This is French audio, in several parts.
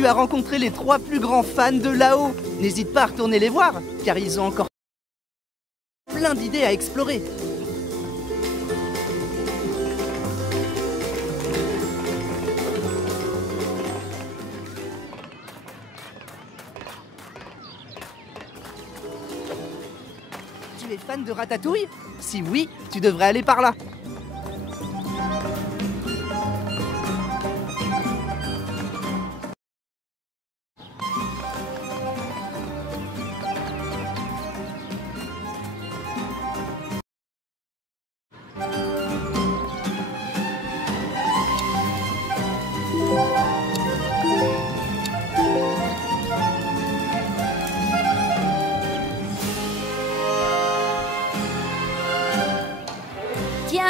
tu as rencontré les 3 plus grands fans de là-haut. N'hésite pas à retourner les voir, car ils ont encore plein d'idées à explorer. Tu es fan de Ratatouille? Si oui, tu devrais aller par là.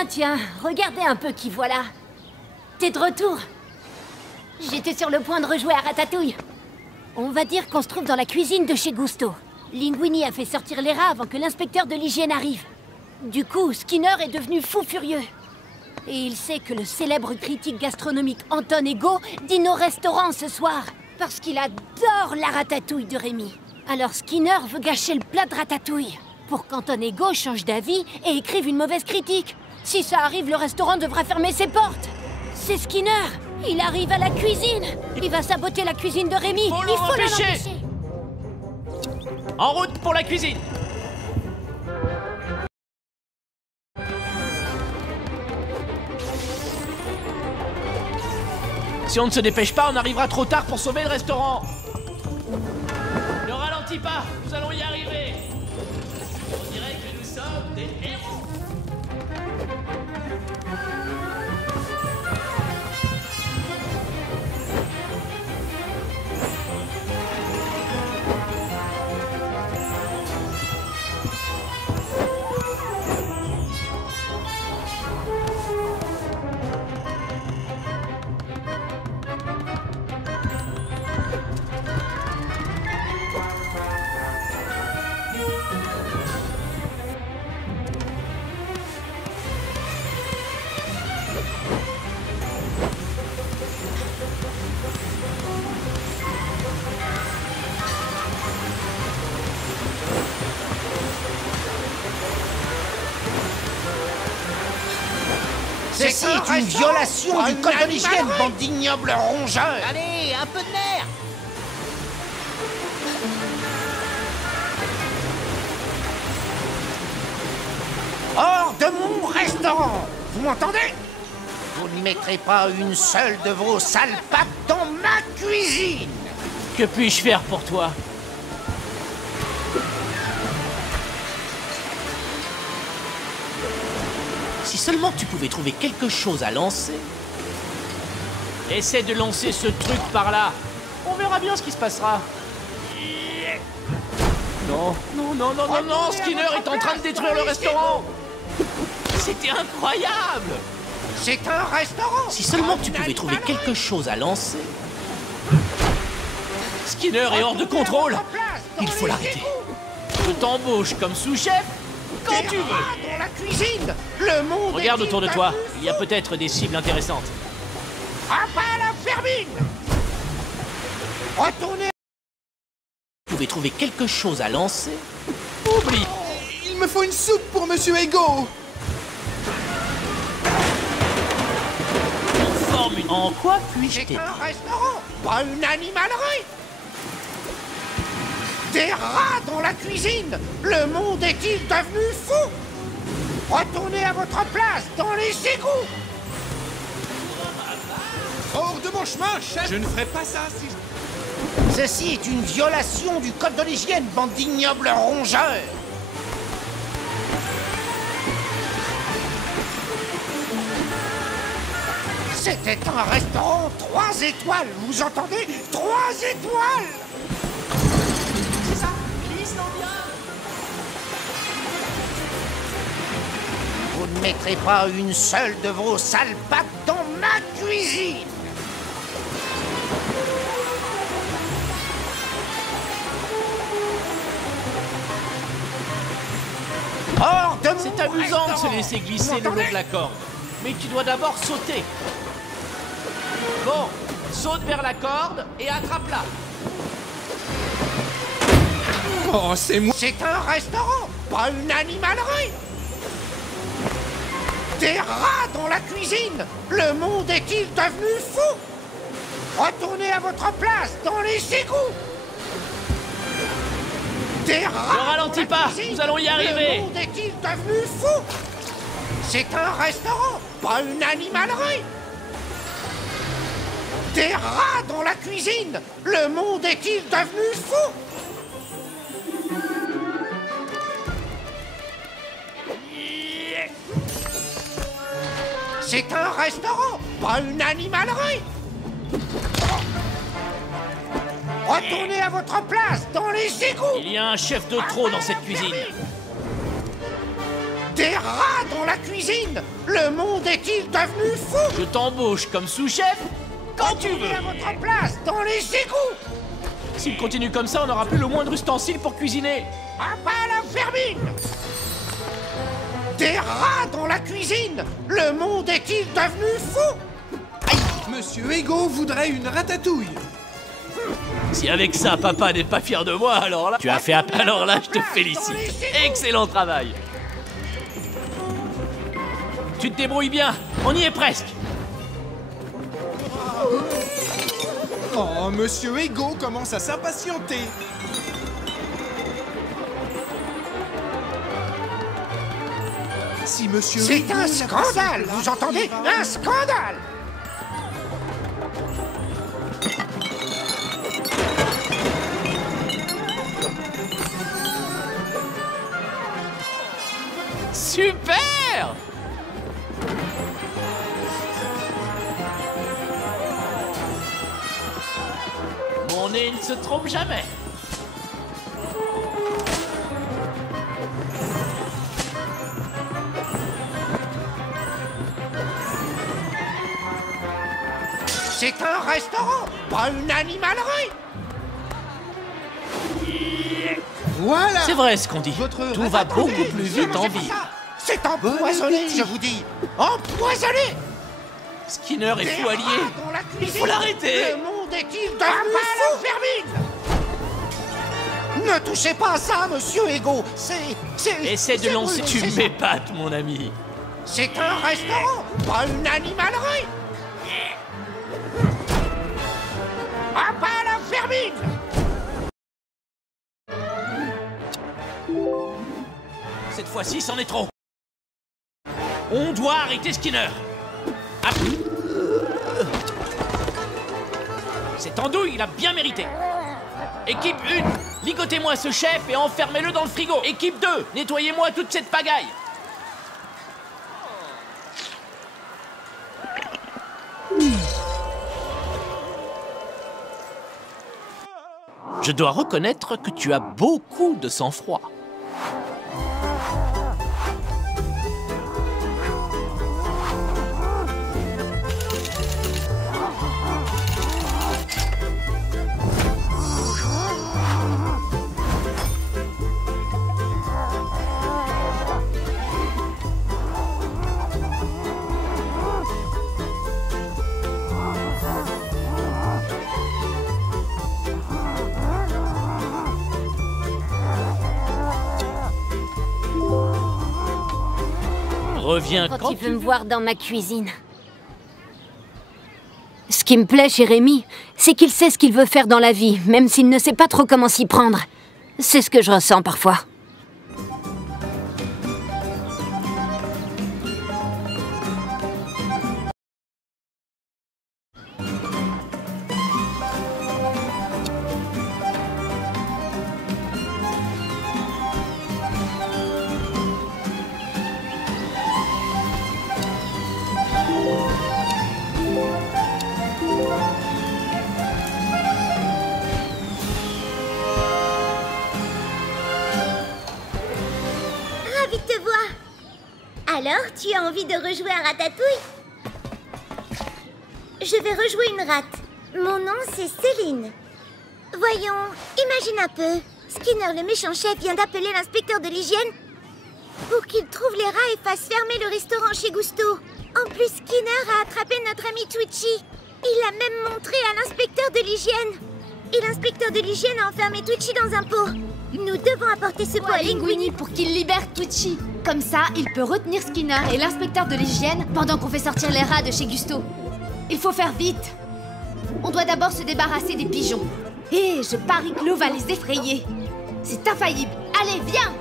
Tiens, regardez un peu qui voilà. T'es de retour. J'étais sur le point de rejouer à Ratatouille. On va dire qu'on se trouve dans la cuisine de chez Gusto. Linguini a fait sortir les rats avant que l'inspecteur de l'hygiène arrive. Du coup, Skinner est devenu fou furieux. Et il sait que le célèbre critique gastronomique Anton Ego dîne au restaurant ce soir. Parce qu'il adore la ratatouille de Rémi. Alors Skinner veut gâcher le plat de ratatouille. Pour qu'Anton Ego change d'avis et écrive une mauvaise critique. Si ça arrive, le restaurant devra fermer ses portes. C'est Skinner. Il arrive à la cuisine. Il va saboter la cuisine de Rémi. Il faut l'empêcher. En route pour la cuisine. Si on ne se dépêche pas, on arrivera trop tard pour sauver le restaurant. Ne ralentis pas, nous allons y arriver. On dirait que nous sommes des héros. Ceci est une violation du code de l'hygiène, bande d'ignobles rongeurs! Allez, un peu de nerf! Hors de mon restaurant! Vous m'entendez? Vous ne mettrez pas une seule de vos sales pattes dans ma cuisine! Que puis-je faire pour toi? Si seulement tu pouvais trouver quelque chose à lancer. Essaie de lancer ce truc par là. On verra bien ce qui se passera. Non, non, non, non, non, non, Skinner est en train de détruire le restaurant. C'était incroyable. C'est un restaurant! Si seulement tu pouvais trouver quelque chose à lancer. Skinner est hors de contrôle. Il faut l'arrêter. Je t'embauche comme sous-chef quand tu veux. Dans la cuisine! Le monde Regarde autour de toi. Il y a peut-être des cibles intéressantes. Frappe à la fermine! Retournez! Vous pouvez trouver quelque chose à lancer. Oublie. Il me faut une soupe pour Monsieur Ego. En quoi puis-je C'est t'aider? un restaurant, pas une animalerie! Des rats dans la cuisine! Le monde est-il devenu fou? Retournez à votre place, dans les égouts! Hors de mon chemin, chef. Je ne ferai pas ça si... Ceci est une violation du code de l'hygiène, bande d'ignobles rongeurs! C'était un restaurant 3 étoiles, vous entendez? 3 étoiles! C'est ça, l'Islandien. Vous ne mettrez pas une seule de vos sales pattes dans ma cuisine! Hors de mon C'est amusant de se restaurant. laisser glisser Vous le long m'entendez? de la corde. Mais tu dois d'abord sauter. Bon, Saute vers la corde et attrape-la. Oh, c'est moi. C'est un restaurant, pas une animalerie. Des rats dans la cuisine. Le monde est-il devenu fou? Retournez à votre place dans les égouts. Des rats. Ne ralentis pas, nous allons y arriver. Le monde est-il devenu fou? C'est un restaurant, pas une animalerie. Des rats dans la cuisine. Le monde est-il devenu fou? C'est un restaurant, pas une animalerie. Retournez à votre place dans les égouts. Il y a un chef de trop dans cette cuisine. Des rats dans la cuisine. Le monde est-il devenu fou? Je t'embauche comme sous-chef quand tu Retournez veux. à votre place dans les égouts. S'il continue comme ça, on n'aura plus le moindre ustensile pour cuisiner. À pas la vermine. Des rats dans la cuisine. Le monde est-il devenu fou? Monsieur Ego voudrait une ratatouille. Si avec ça, papa n'est pas fier de moi, alors là... Tu as fait appel, alors là, je te félicite. Excellent travail. Tu te débrouilles bien, on y est presque. Oh, Monsieur Ego commence à s'impatienter. Si Monsieur C'est Ego un n'a pas scandale, ce vous plat, entendez? il va- Un scandale. Super! Mon nez ne se trompe jamais. C'est un restaurant, pas une animalerie. Voilà. C'est vrai ce qu'on dit. Votre Tout va ratatouille. beaucoup plus vite en ville. C'est empoisonné, je vous dis. Empoisonné. Skinner est fou allié. Il faut l'arrêter. Le monde est-il devenu fou, vermine? Ne touchez pas à ça, monsieur Ego. C'est... Essaie de c'est lancer. brûlé, Tu c'est ça. m'épates, mon ami. C'est un restaurant, pas une animalerie. À pas la vermine. Cette fois-ci, c'en est trop. On doit arrêter Skinner. Ah. Cette andouille, il a bien mérité. Équipe 1, ligotez-moi ce chef et enfermez-le dans le frigo. Équipe 2, nettoyez-moi toute cette pagaille. Je dois reconnaître que tu as beaucoup de sang-froid. Reviens Quand il veut me voir dans ma cuisine. Ce qui me plaît chez Rémi, c'est qu'il sait ce qu'il veut faire dans la vie, même s'il ne sait pas trop comment s'y prendre. C'est ce que je ressens parfois. Ravi de te voir. Alors, tu as envie de rejouer à Ratatouille? Je vais rejouer une rate. Mon nom, c'est Céline. Voyons, imagine un peu. Skinner, le méchant chef, vient d'appeler l'inspecteur de l'hygiène pour qu'il trouve les rats et fasse fermer le restaurant chez Gusto. En plus, Skinner a attrapé notre ami Twitchy. Il a même montré à l'inspecteur de l'hygiène. Et l'inspecteur de l'hygiène a enfermé Twitchy dans un pot. Nous devons apporter ce pot à Linguini pour qu'il libère Twitchy. Comme ça, il peut retenir Skinner et l'inspecteur de l'hygiène pendant qu'on fait sortir les rats de chez Gusto. Il faut faire vite. On doit d'abord se débarrasser des pigeons. Et je parie que l'eau va les effrayer. C'est infaillible. Allez, viens!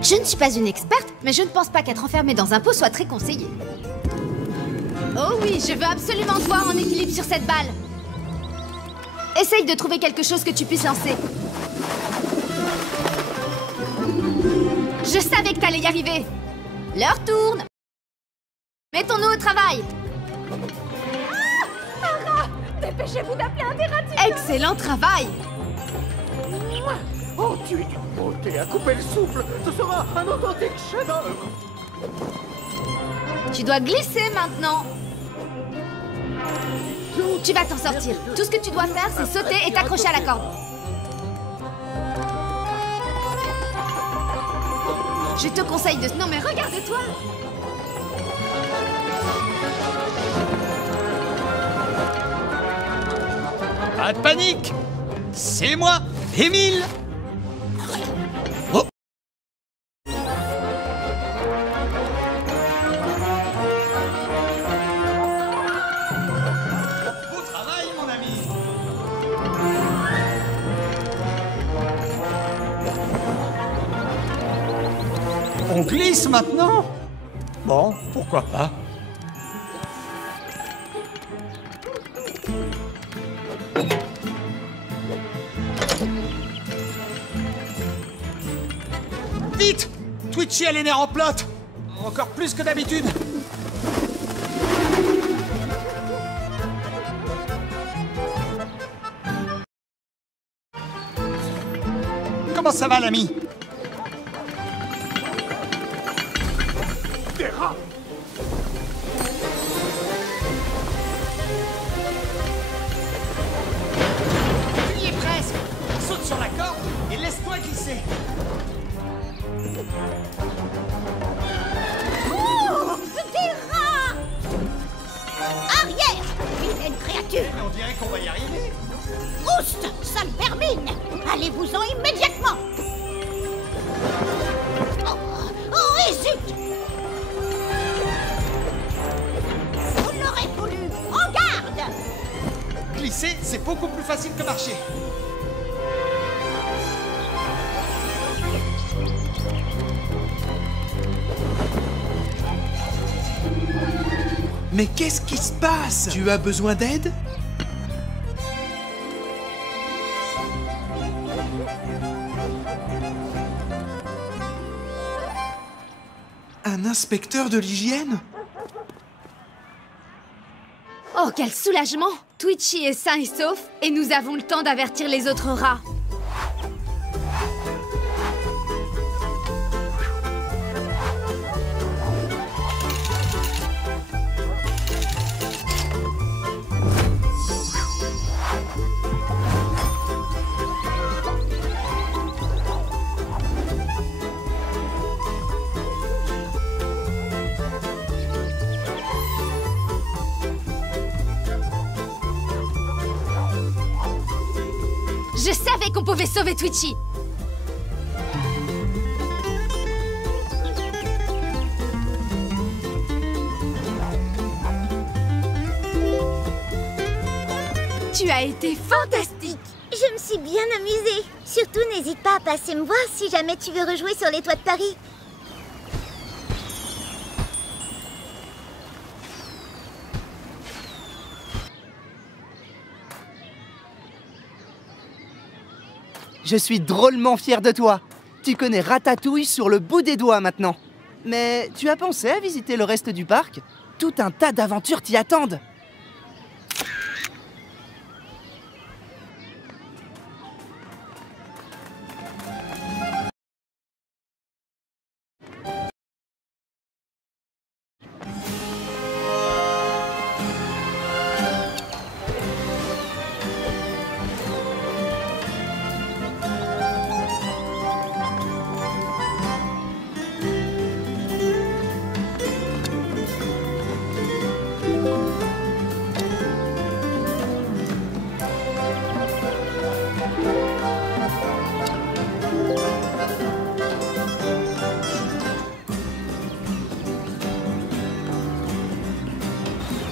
Je ne suis pas une experte, mais je ne pense pas qu'être enfermé dans un pot soit très conseillé. Oh oui, je veux absolument te voir en équilibre sur cette balle. Essaye de trouver quelque chose que tu puisses lancer. Je savais que t'allais y arriver. L'heure tourne. Mettons-nous au travail. Dépêchez-vous d'appeler un des rats. Excellent travail. Oh, tu es d'une beauté à couper le souffle. Ce sera un authentique chef-d'œuvre. Tu dois glisser maintenant. Tu vas t'en sortir. Tout ce que tu dois faire, c'est sauter et t'accrocher à la corde. Je te conseille de... Non mais regarde-toi. Pas de panique! C'est moi, Émile! Oh. Beau travail, mon ami! On glisse maintenant? Bon, pourquoi pas? Vite! Twitchy a les nerfs en plot! Encore plus que d'habitude! Comment ça va, l'ami? Des rats! Tu y es presque! Saute sur la corde et laisse-toi glisser! Des rats! Arrière! Vilaine créature! Mais on dirait qu'on va y arriver! Oust! Sale vermine! Allez-vous-en immédiatement! Oh, et zut! Vous l'aurez voulu! En garde! Glisser, c'est beaucoup plus facile que marcher! Mais qu'est-ce qui se passe? Tu as besoin d'aide? Un inspecteur de l'hygiène? Oh, quel soulagement! Twitchy est sain et sauf, et nous avons le temps d'avertir les autres rats. Je savais qu'on pouvait sauver Twitchy! Tu as été fantastique! Je me suis bien amusée. Surtout, n'hésite pas à passer me voir si jamais tu veux rejouer sur les toits de Paris. Je suis drôlement fier de toi. Tu connais Ratatouille sur le bout des doigts maintenant. Mais tu as pensé à visiter le reste du parc? Tout un tas d'aventures t'y attendent.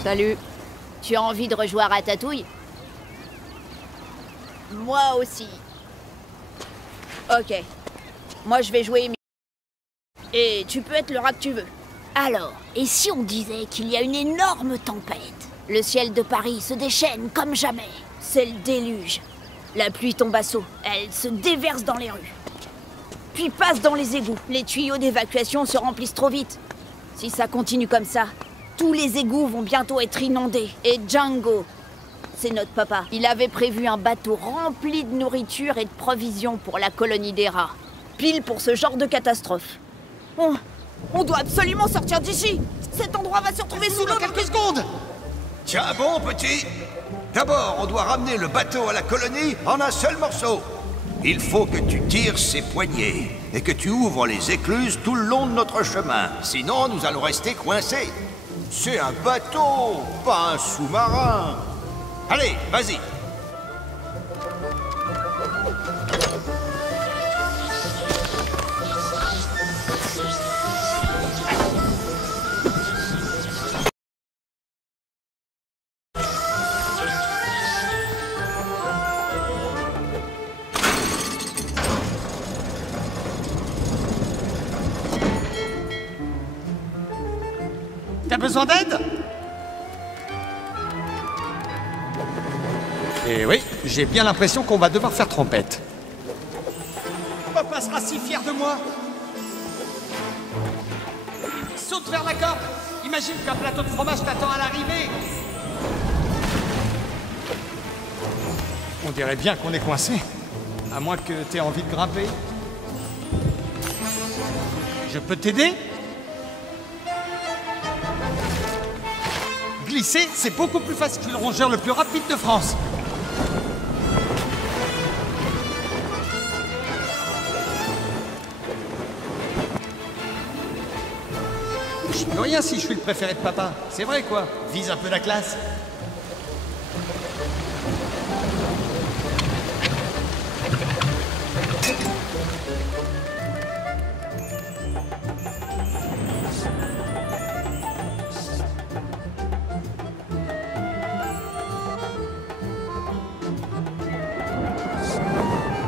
Salut. Tu as envie de rejouer à Ratatouille? Moi aussi. Ok. Moi, je vais jouer... Et tu peux être le rat que tu veux. Alors, et si on disait qu'il y a une énorme tempête? Le ciel de Paris se déchaîne comme jamais. C'est le déluge. La pluie tombe à seau. Elle se déverse dans les rues. Puis passe dans les égouts. Les tuyaux d'évacuation se remplissent trop vite. Si ça continue comme ça, tous les égouts vont bientôt être inondés. Et Django, c'est notre papa. Il avait prévu un bateau rempli de nourriture et de provisions pour la colonie des rats. Pile pour ce genre de catastrophe. On doit absolument sortir d'ici. Cet endroit va se retrouver sous l'eau dans quelques secondes. Tiens bon, petit. D'abord, on doit ramener le bateau à la colonie en un seul morceau. Il faut que tu tires ses poignées et que tu ouvres les écluses tout le long de notre chemin. Sinon, nous allons rester coincés. C'est un bateau, pas un sous-marin. Allez, vas-y. T'as besoin d'aide? Eh oui, j'ai bien l'impression qu'on va devoir faire trompette. Papa sera si fier de moi. Saute vers la corde. Imagine qu'un plateau de fromage t'attend à l'arrivée. On dirait bien qu'on est coincé. À moins que t'aies envie de grimper. Je peux t'aider? Glisser, c'est beaucoup plus facile. Je suis le rongeur le plus rapide de France. Je peux rien si je suis le préféré de papa. C'est vrai quoi. Vise un peu la classe.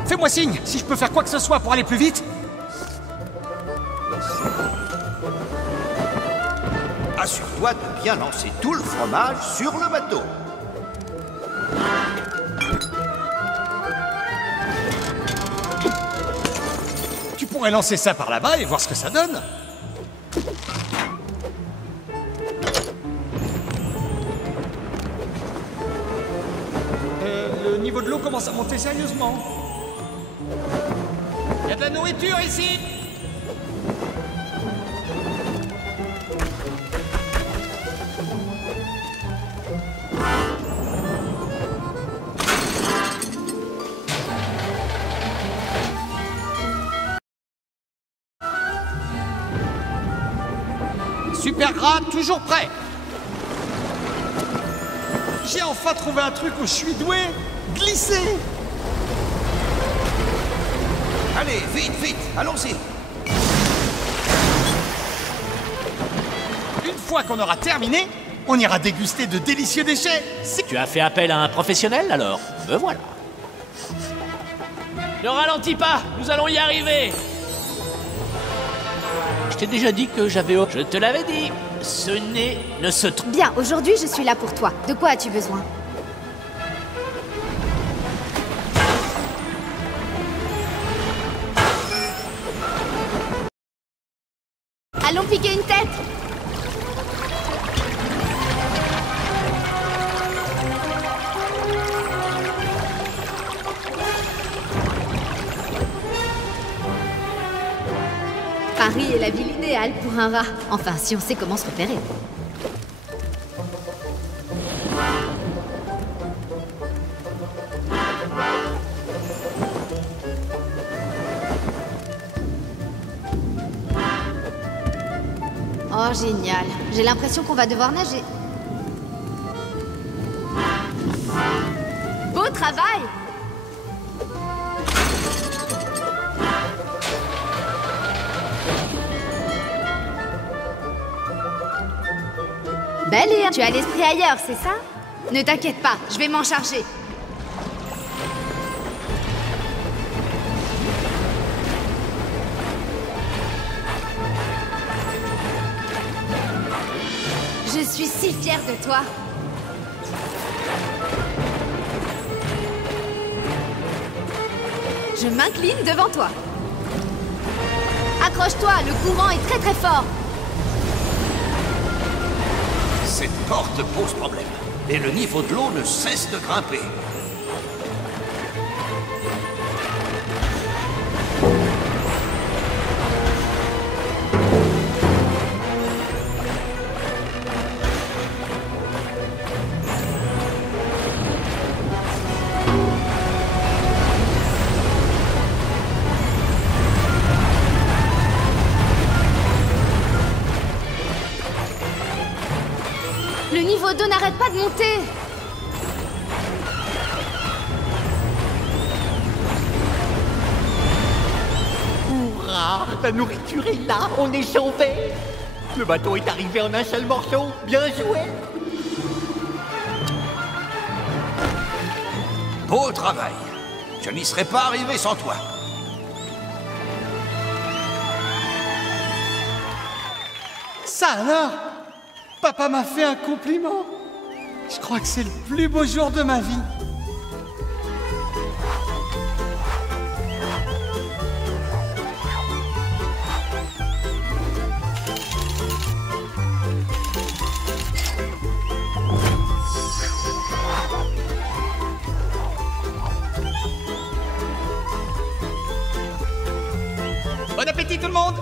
Fais-moi signe, si je peux faire quoi que ce soit pour aller plus vite. Assure-toi de bien lancer tout le fromage sur le bateau. Tu pourrais lancer ça par là-bas et voir ce que ça donne. Le niveau de l'eau commence à monter sérieusement. Il y a de la nourriture ici. Super gras, toujours prêt. J'ai enfin trouvé un truc où je suis doué. Glisser. Allez, vite, vite, allons-y. Une fois qu'on aura terminé, on ira déguster de délicieux déchets. Tu as fait appel à un professionnel alors? Me voilà. Ne ralentis pas, nous allons y arriver. Je t'ai déjà dit que j'avais... Je te l'avais dit. Ce nez ne se trompe. Bien, aujourd'hui je suis là pour toi. De quoi as-tu besoin? Allons piquer une tête. Paris est la ville idéale pour un rat. Enfin, si on sait comment se repérer. Oh, génial. J'ai l'impression qu'on va devoir nager. Beau travail! Belle et tu as l'esprit ailleurs, c'est ça? Ne t'inquiète pas, je vais m'en charger. Je suis si fière de toi. Je m'incline devant toi. Accroche-toi, le courant est très très fort. Cette porte pose problème. Et le niveau de l'eau ne cesse de grimper. Le niveau d'eau n'arrête pas de monter. Hurrah! La nourriture est là, on est sauvés. Le bateau est arrivé en un seul morceau. Bien joué! Beau travail. Je n'y serais pas arrivé sans toi. Ça alors? Papa m'a fait un compliment. Je crois que c'est le plus beau jour de ma vie. Bon appétit tout le monde!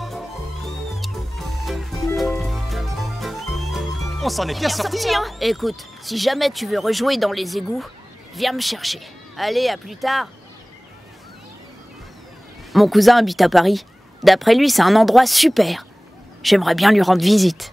On s'en est bien sorti, hein? Écoute, si jamais tu veux rejouer dans les égouts, viens me chercher. Allez, à plus tard. Mon cousin habite à Paris. D'après lui, c'est un endroit super. J'aimerais bien lui rendre visite.